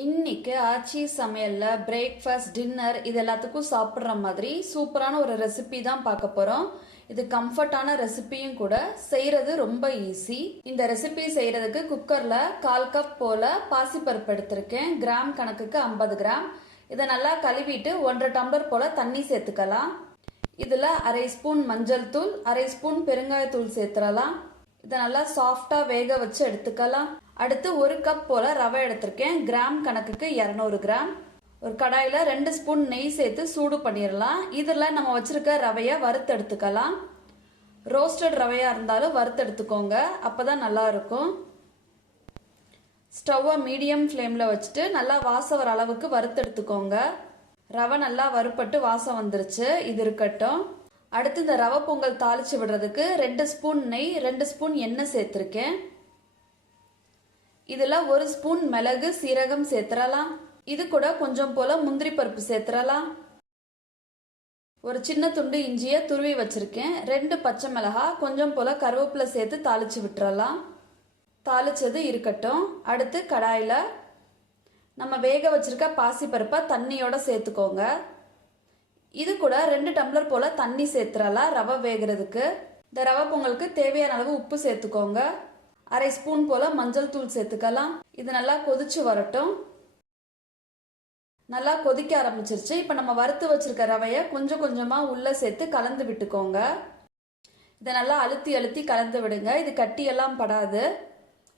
இன்னைக்கு ஆச்சி சமையல்ல breakfast dinner இது எல்லாத்துக்கும் சாப்பிட்ற மாதிரி சூப்பரான ஒரு ரெசிபி தான் பார்க்க போறோம். இது கம்ஃபர்டான ரெசிபியும் கூட செய்யறது ரொம்ப ஈஸி இந்த ரெசிபி செய்யறதுக்கு குக்கர்ல கால் கப் போல பாசிப்பருப்பு எடுத்திருக்கேன். கிராம் கணக்குக்கு ஐம்பது கிராம். இதை நல்லா கழுவிட்டு ஒன்றரை டம்ளர் போல தண்ணி சேர்த்துக்கலாம். இதுல அரை ஸ்பூன் மஞ்சள் தூள் அரை ஸ்பூன் பெருங்காயத்தூள் சேர்த்துடலாம். இதை நல்லா சாஃப்டா வேக வச்சு எடுத்துக்கலாம். அடுத்து ஒரு கப் போல ரவை எடுத்திருக்கேன். கிராம் கணக்குக்கு இரநூறு கிராம். ஒரு கடாயில ரெண்டு ஸ்பூன் நெய் சேர்த்து சூடு பண்ணிடலாம் இதில் நம்ம வச்சிருக்க ரவையை வறுத்து எடுத்துக்கலாம். ரோஸ்டட் ரவையா இருந்தாலும் வறுத்து எடுத்துக்கோங்க. அப்பதான் நல்லா இருக்கும். ஸ்டவ்வை மீடியம் ஃப்ளேமில் வச்சுட்டு நல்லா வாசம் வர அளவுக்கு வறுத்து எடுத்துக்கோங்க. ரவை நல்லா வறுப்பட்டு வாசம் வந்துருச்சு. இது இருக்கட்டும். அடுத்து இந்த ரவை பொங்கல் தாளிச்சு விடுறதுக்கு ரெண்டு ஸ்பூன் நெய் ரெண்டு ஸ்பூன் எண்ணெய் சேர்த்துருக்கேன். இதில் ஒரு ஸ்பூன் மிளகு சீரகம் சேர்த்துறலாம் இது கூட கொஞ்சம் போல முந்திரி பருப்பு சேர்த்துறலாம் ஒரு சின்ன துண்டு இஞ்சியை துருவி வச்சிருக்கேன். ரெண்டு பச்சை மிளகா கொஞ்சம் போல கருவேப்பிலை சேர்த்து தாளிச்சு விட்டுறலாம். தாளிச்சது இருக்கட்டும். அடுத்து கடாயில் நம்ம வேக வச்சிருக்க பாசிப்பருப்பை தண்ணியோட சேர்த்துக்கோங்க. இது கூட ரெண்டு டம்ளர் போல தண்ணி சேர்த்துறலாம். ரவை வேகிறதுக்கு. இந்த ரவை பொங்கலுக்கு தேவையான அளவு உப்பு சேர்த்துக்கோங்க. அரை ஸ்பூன் போல மஞ்சள் தூள் சேர்த்துக்கலாம். இது நல்லா கொதிச்சு வரட்டும். நல்லா கொதிக்க ஆரம்பிச்சிருச்சு. இப்போ நம்ம வறுத்து வச்சிருக்க ரவையை கொஞ்சம் கொஞ்சமாக உள்ளே சேர்த்து கலந்து விட்டுக்கோங்க. இதை நல்லா அழுத்தி அழுத்தி கலந்து விடுங்க. இது கட்டியெல்லாம் படாது.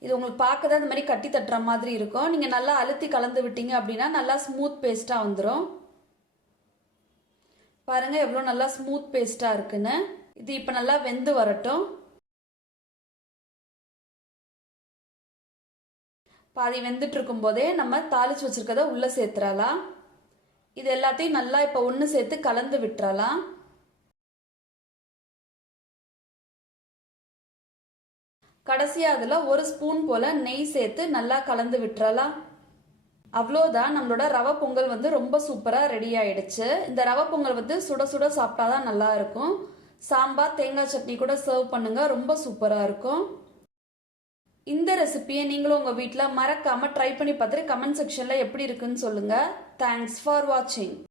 இது உங்களுக்கு பார்க்க தான் இந்த மாதிரி கட்டி தட்டுற மாதிரி இருக்கும். நீங்கள் நல்லா அழுத்தி கலந்து விட்டீங்க அப்படின்னா நல்லா ஸ்மூத் பேஸ்ட்டாக வந்துடும் பாருங்க எவ்வளோ நல்லா ஸ்மூத் பேஸ்ட்டாக இருக்குன்னு. இது இப்போ நல்லா வெந்து வரட்டும். பாதி வெந்துட்டு இருக்கும்போதே நம்ம தாளிச்சு வச்சுருக்கத உள்ளே சேர்த்துறலாம். இது எல்லாத்தையும் நல்லா இப்போ ஒன்று சேர்த்து கலந்து விட்டுறலாம். கடைசியாக அதில் ஒரு ஸ்பூன் போல் நெய் சேர்த்து நல்லா கலந்து விட்டுறலாம். அவ்வளோதான் நம்மளோட ரவை பொங்கல் வந்து ரொம்ப சூப்பராக ரெடி ஆயிடுச்சு. இந்த ரவை பொங்கல் வந்து சுட சுட சாப்பிட்டா தான் நல்லா இருக்கும். சாம்பார் தேங்காய் சட்னி கூட சர்வ் பண்ணுங்க ரொம்ப சூப்பராக இருக்கும். இந்த ரெசிபியை நீங்களும் உங்கள் வீட்டில் மறக்காமல் ட்ரை பண்ணி பார்த்துட்டு கமெண்ட் செக்ஷனில் எப்படி இருக்குன்னு சொல்லுங்கள் தேங்க்ஸ் ஃபார் வாட்சிங்